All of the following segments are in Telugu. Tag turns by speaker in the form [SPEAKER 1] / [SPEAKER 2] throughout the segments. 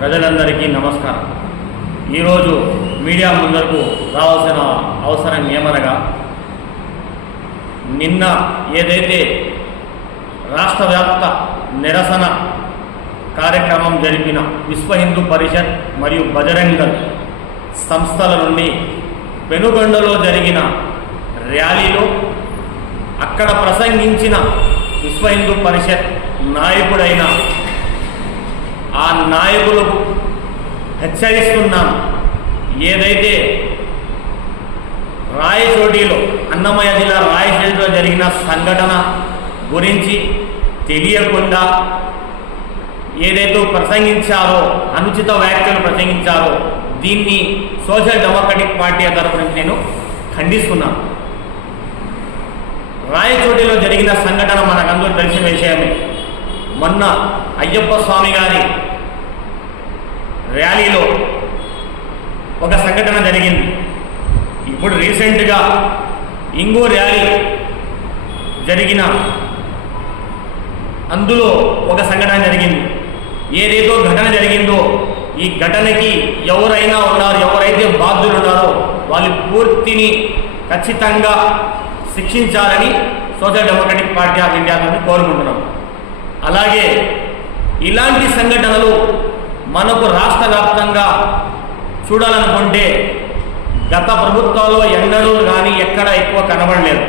[SPEAKER 1] ప్రజలందరికీ నమస్కారం. ఈరోజు మీడియా ముందరకు రావాల్సిన అవసరం ఏమనగా నిన్న ఏదైతే రాష్ట్ర వ్యాప్త నిరసన కార్యక్రమం జరిపిన విశ్వ హిందూ పరిషత్ మరియు బజరంగల్ సంస్థల నుండి పెనుగొండలో జరిగిన ర్యాలీలో అక్కడ ప్రసంగించిన విశ్వ హిందూ పరిషత్ నాయకుడైన ఆ నాయకులు హెచ్చరిస్తున్నాను ఏదైతే రాయచోటిలో అన్నమయ్య జిల్లా రాయచోటిలో జరిగిన సంఘటన గురించి తెలియకుండా ఏదైతే ప్రసంగించారో అనుచిత వ్యాఖ్యలు ప్రసంగించారో దీన్ని సోషల్ డెమోక్రటిక్ పార్టీ తరపు నుంచి నేను ఖండిస్తున్నాను. రాయచోటిలో జరిగిన సంఘటన మనకందరూ తెలిసిన విషయమే. మొన్న అయ్యప్ప స్వామి గారి ర్యాలీలో ఒక సంఘటన జరిగింది. ఇప్పుడు రీసెంట్గా ఇంగో ర్యాలీ జరిగిన అందులో ఒక సంఘటన జరిగింది. ఏదేదో ఘటన జరిగిందో ఈ ఘటనకి ఎవరైనా ఉన్నారు ఎవరైతే బాధ్యులు ఉన్నారో వాళ్ళు పూర్తిని ఖచ్చితంగా శిక్షించాలని social democratic party of India కోరుకుంటున్నాం. అలాగే ఇలాంటి సంఘటనలు మనకు రాష్ట్ర వ్యాప్తంగా చూడాలనుకుంటే గత ప్రభుత్వాల్లో ఎన్నడూ కానీ ఎక్కడ ఎక్కువ కనబడలేదు.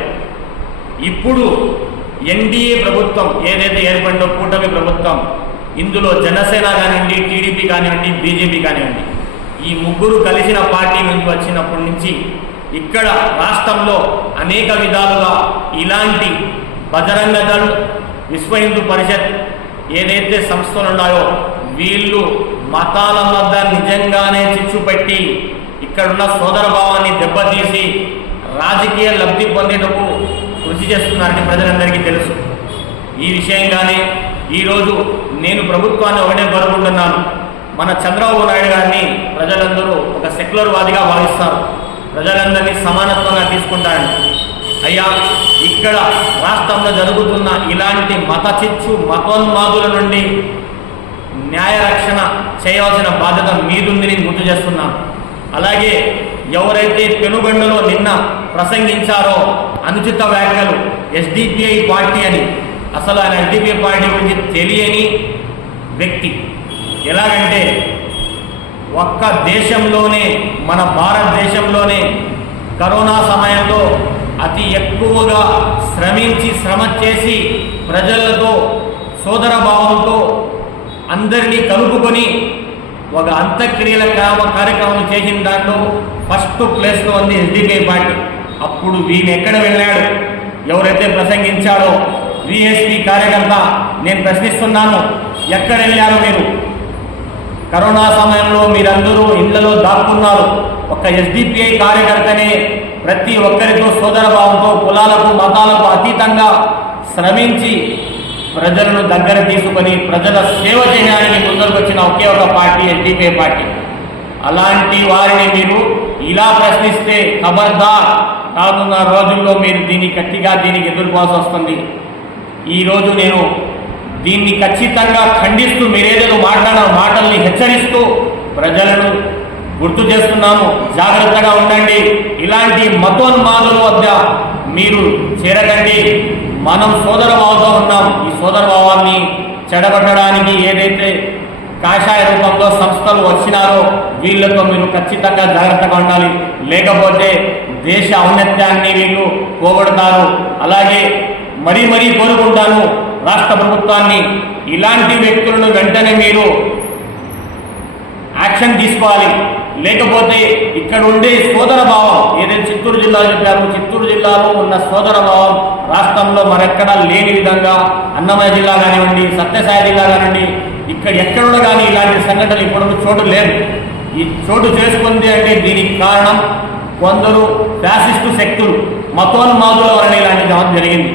[SPEAKER 1] ఇప్పుడు ఎన్డీఏ ప్రభుత్వం ఏదైతే ఏర్పడిందో కూటమి ప్రభుత్వం ఇందులో జనసేన కానివ్వండి టీడీపీ కానివ్వండి బీజేపీ కానివ్వండి ఈ ముగ్గురు కలిసిన పార్టీ నుంచి వచ్చినప్పటి నుంచి ఇక్కడ రాష్ట్రంలో అనేక విధాలుగా ఇలాంటి బజరంగ దళ్ విశ్వ హిందూ పరిషత్ ఏదైతే సంస్థలు ఉన్నాయో వీళ్ళు మతాల వద్ద నిజంగానే చిచ్చు పెట్టి ఇక్కడున్న సోదర భావాన్ని దెబ్బతీసి రాజకీయ లబ్ధి పొందేటకు కృషి చేస్తున్నారని ప్రజలందరికీ తెలుసు. ఈ విషయంగానే ఈరోజు నేను ప్రభుత్వాన్ని ఒకటే కోరుకుంటున్నాను. మన చంద్రబాబు నాయుడు గారిని ప్రజలందరూ ఒక సెక్యులర్ వాదిగా భావిస్తారు. ప్రజలందరినీ సమానత్వంగా తీసుకుంటారని. అయ్యా ఇక్కడ రాష్ట్రంలో జరుగుతున్న ఇలాంటి మత చిచ్చు మతోన్మాదుల నుండి న్యాయ రక్షణ చేయవలసిన బాధ్యత మీదుంది నేను గుర్తు చేస్తున్నాను. అలాగే ఎవరైతే పెనుగొండలో నిన్న ప్రసంగించారో అనుచిత వ్యాఖ్యలు ఎస్డిపిఐ పార్టీ అని అసలు ఆయన ఎస్డిపిఐ పార్టీ గురించి తెలియని వ్యక్తి. ఎలాగంటే ఒక్క దేశంలోనే మన భారతదేశంలోనే కరోనా సమయంలో అతి ఎక్కువగా శ్రమించి శ్రమ చేసి ప్రజలతో సోదర భావంతో అందరినీ కలుపుకొని ఒక అంత్యక్రియల గ్రామ కార్యక్రమం చేసిన దాంట్లో ఫస్ట్ ప్లేస్లో ఉంది ఎస్డిపిఐ పార్టీ. అప్పుడు వీళ్ళు ఎక్కడ వెళ్ళాడు? ఎవరైతే ప్రసంగించాడో? విఎస్పి కార్యకర్త నేను ప్రశ్నిస్తున్నాను ఎక్కడ వెళ్ళారు మీరు? కరోనా సమయంలో మీరందరూ ఇళ్ళలో దాక్కున్నారు. ఒక ఎస్డిపిఐ కార్యకర్తనే ప్రతి ఒక్కరితో సోదరభావంతో కులాలకు మతాలకు అతీతంగా శ్రమించి ప్రజలను దగ్గర తీసుకొని ప్రజల సేవ చేయడానికి ముందరకు వచ్చిన ఒకే ఒక పార్టీ ఎస్డిపిఐ పార్టీ. అలాంటి వారిని మీరు ఇలా ప్రశ్నిస్తే ఖబర్దార్ రానున్న రోజుల్లో మీరు దీన్ని గట్టిగా దీనికి ఎదుర్కోవాల్సి వస్తుంది. ఈరోజు నేను దీన్ని ఖచ్చితంగా ఖండిస్తూ మీరేదో మాట్లాడిన మాటల్ని హెచ్చరిస్తూ ప్రజలను గుర్తు చేస్తున్నాము జాగ్రత్తగా ఉండండి. ఇలాంటి మతోన్మాదుల వద్ద మీరు చేరకండి. మనం సోదర భావంతో ఉన్నాం. ఈ సోదర భావాన్ని చెడగొట్టడానికి ఏదైతే కాషాయ రూపంలో సంస్థలు వచ్చినారో వీళ్ళతో మీరు ఖచ్చితంగా జాగ్రత్తగా ఉండాలి. లేకపోతే దేశ ఔన్నత్యాన్ని వీళ్ళు పోగొడతారు. అలాగే మరీ మరీ కోరుకుంటాను రాష్ట్ర ప్రభుత్వాన్ని. ఇలాంటి వ్యక్తులను వెంటనే మీరు యాక్షన్ తీసుకోవాలి. లేకపోతే ఇక్కడ ఉండే సోదర భావం ఏదైతే చిత్తూరు జిల్లా చెప్పాము చిత్తూరు జిల్లాలో ఉన్న సోదర భావం రాష్ట్రంలో మరెక్కడా లేని విధంగా అన్నమయ్య జిల్లా కానివ్వండి సత్యసాయి జిల్లా కానివ్వండి ఇక్కడ ఎక్కడ కానీ ఇలాంటి సంఘటనలు ఇప్పుడు చోటు లేదు. ఈ చోటు చేసుకుంది అంటే దీనికి కారణం కొందరు ఫ్యాసిస్టు శక్తులు మతోన్మాదుల వలన ఇలాంటి జరిగింది.